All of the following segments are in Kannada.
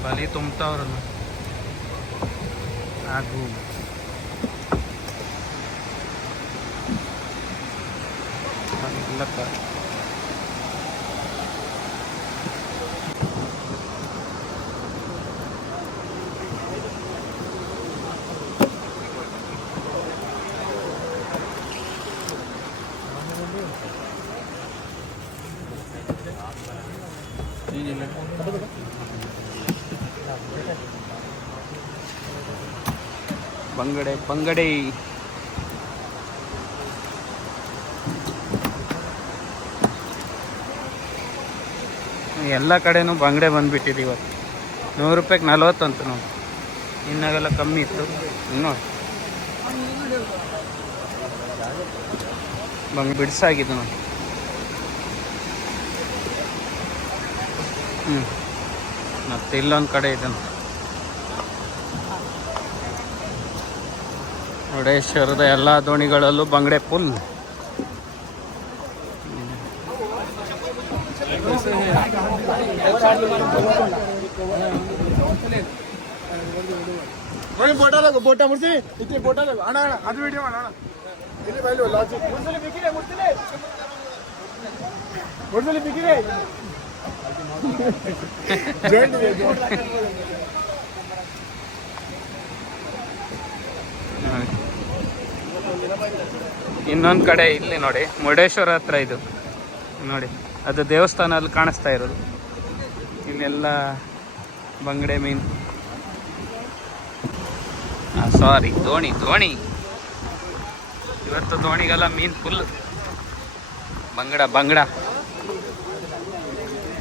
Bali Tumtor Agung. Paling gelap Pak. Ini. ಬಂಗಡೆ ಬಂಗಡೆ. ಎಲ್ಲ ಕಡೆನೂ ಬಂಗಡೆ ಬಂದ್ಬಿಟ್ಟಿದೆ ಇವತ್ತು. ನೂರು ರೂಪಾಯಿಗೆ ನಲ್ವತ್ತು ಅಂತ ನೋಡಿ. ಇನ್ನಾಗೆಲ್ಲ ಕಮ್ಮಿ ಇತ್ತು. ನೋಡಿ. ಬಂಗ್ ಬಿಡ್ಸಾಗಿದೆ ನೋಡಿ. ಹ್ಞೂ ಮತ್ತೆ ಇಲ್ಲೊಂದು ಕಡೆ ಇದೆ. ಮುರುಡೇಶ್ವರದ ಎಲ್ಲ ದೋಣಿಗಳಲ್ಲೂ ಬಂಗಡೆ ಫುಲ್ ಬೋಟ ಇtti ಬೋಟಲ್ಲ ಅಣ್ಣ ಅದು ವಿಡಿಯೋ ಅಣ್ಣ. ಇಲ್ಲಿ ಬೈಲು ಲಾಜಿಕ್. ಇನ್ನೊಂದು ಕಡೆ ಇಲ್ಲಿ ನೋಡಿ, ಮುರುಡೇಶ್ವರ ಹತ್ರ ಇದು. ನೋಡಿ, ಅದು ದೇವಸ್ಥಾನ ಅಲ್ಲಿ ಕಾಣಿಸ್ತಾ ಇರೋದು. ಇಲ್ಲೆಲ್ಲ ಬಂಗಡೆ ಮೀನು. ಸಾರಿ ದೋಣಿ ದೋಣಿ. ಇವತ್ತು ದೋಣಿಗೆಲ್ಲ ಮೀನು ಫುಲ್ ಬಂಗಡ ಬಂಗಡ.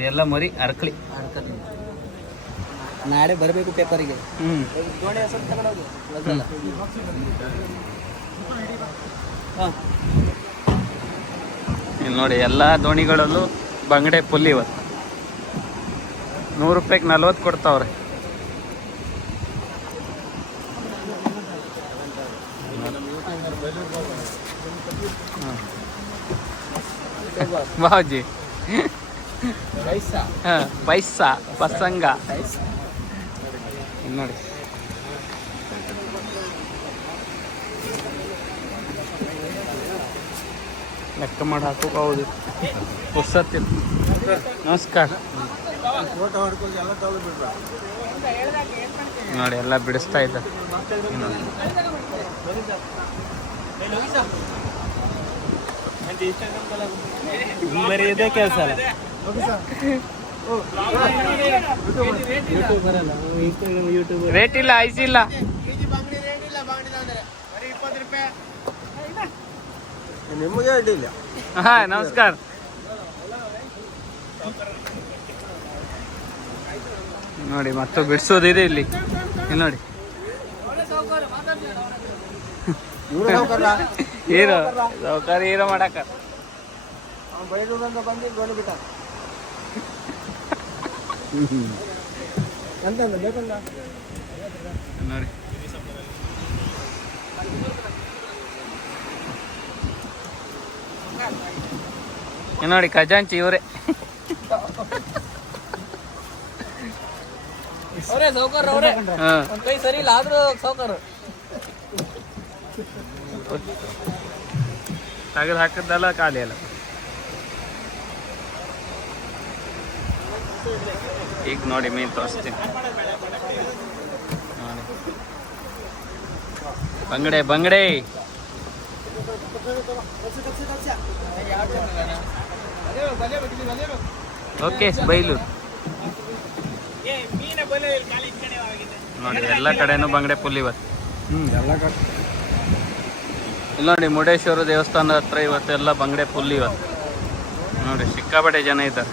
ಇದೆಲ್ಲ ಮರಿ ಅರ್ಕಳಿ ನಾಳೆ ಬರಬೇಕು ಪೇಪರಿಗೆ ನೋಡಿ ಎಲ್ಲ ದೋಣಿಗಳಲ್ಲೂ ಬಂಗಡೆ ಫುಲ್ ಇವತ್ತು ನೂರು ರೂಪಾಯಿಗೆ ನಲ್ವತ್ತು ಕೊಡ್ತಾವ್ರೆ. ಬಾಜಿ ಪೈಸಾ ಪಸಂಗ. ನೋಡಿ. ಲೆಕ್ಕ ಮಾಡಿ ಹಾಕೋಕೆ ಹೌದು. ನಮಸ್ಕಾರ. ನೋಡಿ ಎಲ್ಲ ಬಿಡಿಸ್ತಾ ಇದ್ದ ಬರೀ ಇದೇ ಕೆಲಸ ರೇಟ್ ಇಲ್ಲ ಐಸ್ ಇಲ್ಲ. ನಿಮಗೆ ಅಡ್ಡಿಲ್ಲ ಹಾ ನಮಸ್ಕಾರ. ನೋಡಿ ಮತ್ತೆ ಬಿಡಿಸೋದಿದೆ ಇಲ್ಲಿ. ಇಲ್ಲಿ ನೋಡಿ? ಹೀರೋ ಸೌಕಾರ ಹೀರೋ ಮಾಡಾಕ ಬಂದು ಬಿಟ್ಟ. ನೋಡಿ. ನೋಡಿ ಖಜಾಂಚಿ ಇವರೇ. ಅವರೇ ಸೌಕರ್ ಅವರೇ. ಕೈ ಸರಿ ಇಲ್ಲ ಆದ್ರೂ ಸೌಕರ್ ತೆಗೆದು ಹಾಕಿದ್ದಲ್ಲ ಖಾಲಿ ಅಲ್ಲ. ಈಗ ನೋಡಿ ಮೀನು ತೋರಿಸ್ತೀನಿ. ಬಂಗಡೆ ಬಂಗಡೆ. ಓಕೆ ಬೈಲು. ನೋಡಿ ಎಲ್ಲ ಕಡೆನೂ ಬಂಗಡೆ ಫುಲ್ ಇವತ್ತು. ಹ್ಮ್ ಎಲ್ಲ ಕಡೆ. ಇಲ್ಲಿ ನೋಡಿ ಮುರುಡೇಶ್ವರ ದೇವಸ್ಥಾನದ ಹತ್ರ ಇವತ್ತೆಲ್ಲ ಬಂಗಡೆ ಫುಲ್ ಇವತ್ತು. ನೋಡಿ ಸಿಕ್ಕಾಪಟ್ಟೆ ಜನ ಇದ್ದಾರೆ.